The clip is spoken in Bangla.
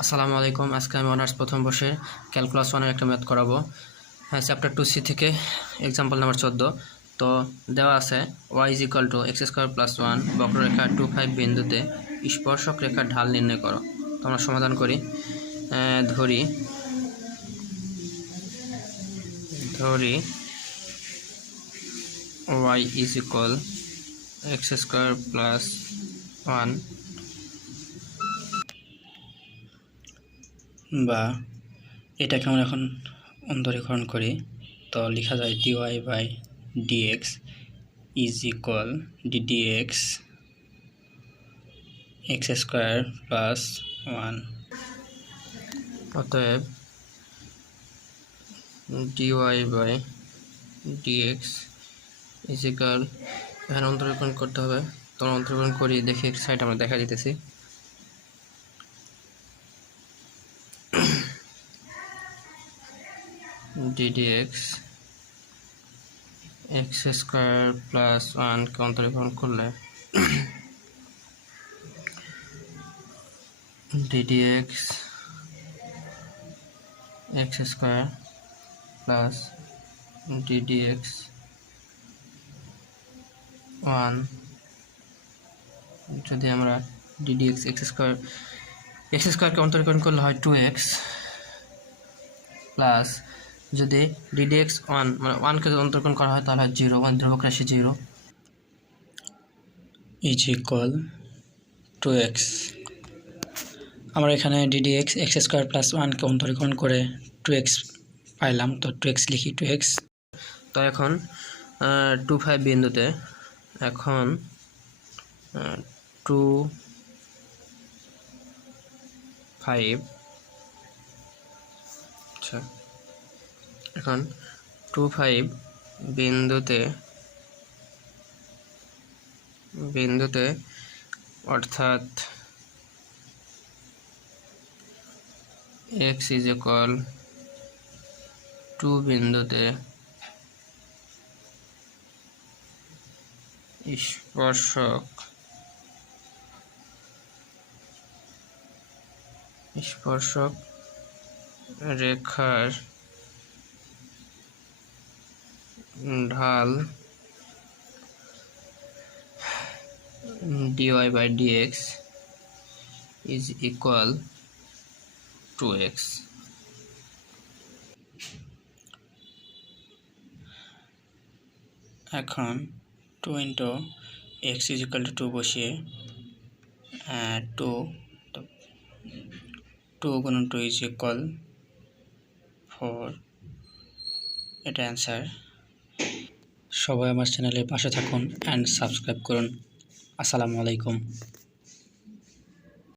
আসসালামু আলাইকুম। আজকে আমি অনার্স প্রথম বর্ষে ক্যালকুলাস 1 এর একটা ম্যাথ করাবো। হ্যাঁ, চ্যাপ্টার 2C থেকে এক্সাম্পল নাম্বার 14। তো দেওয়া আছে y = x² + 1 বক্ররেখা 2, 5 বিন্দুতে স্পর্শক রেখার ঢাল নির্ণয় করো। তো আমরা সমাধান করি। ধরি y = x² + 1 বা এটাকে আমরা এখন অন্তরীকরণ করি। তো লেখা যায় dy/dx = ddx x² + 1। অতএব dy/dx এখানে অন্তরীকরণ করতে হবে। তো অন্তরীকরণ করি, দেখি সাইড আমরা দেখা দিতেছি। ddx x² + 1 কে অন্তরীকরণ করলে ddx x² + ddx 1, যদি আমরা ddx x² কে অন্তরীকরণ করলে হয় 2x, প্লাস যদি ddx 1 মানে 1 কে অন্তরীকরণ করা হয় তাহলে হয় 0, মানে ধ্রুবক রাশি 0 = 2x। আমরা এখানে ddx x² + 1 কে অন্তরীকরণ করে 2x পাইলাম। তো 2x লিখি 2x। তো এখন 2, 5 বিন্দুতে এখন 2, 5 আচ্ছা এখন 2, 5 বিন্দুতে অর্থাৎ x = 2 বিন্দুতে স্পর্শক রেখার ঢাল dy/dx = 2x। এখন 2 × x = 2 বসিয়ে 2 × 2 = 4, এটা অ্যান্সার। সবাই আমার চ্যানেলে পাশে থাকুন অ্যান্ড সাবস্ক্রাইব করুন। আসসালামু আলাইকুম।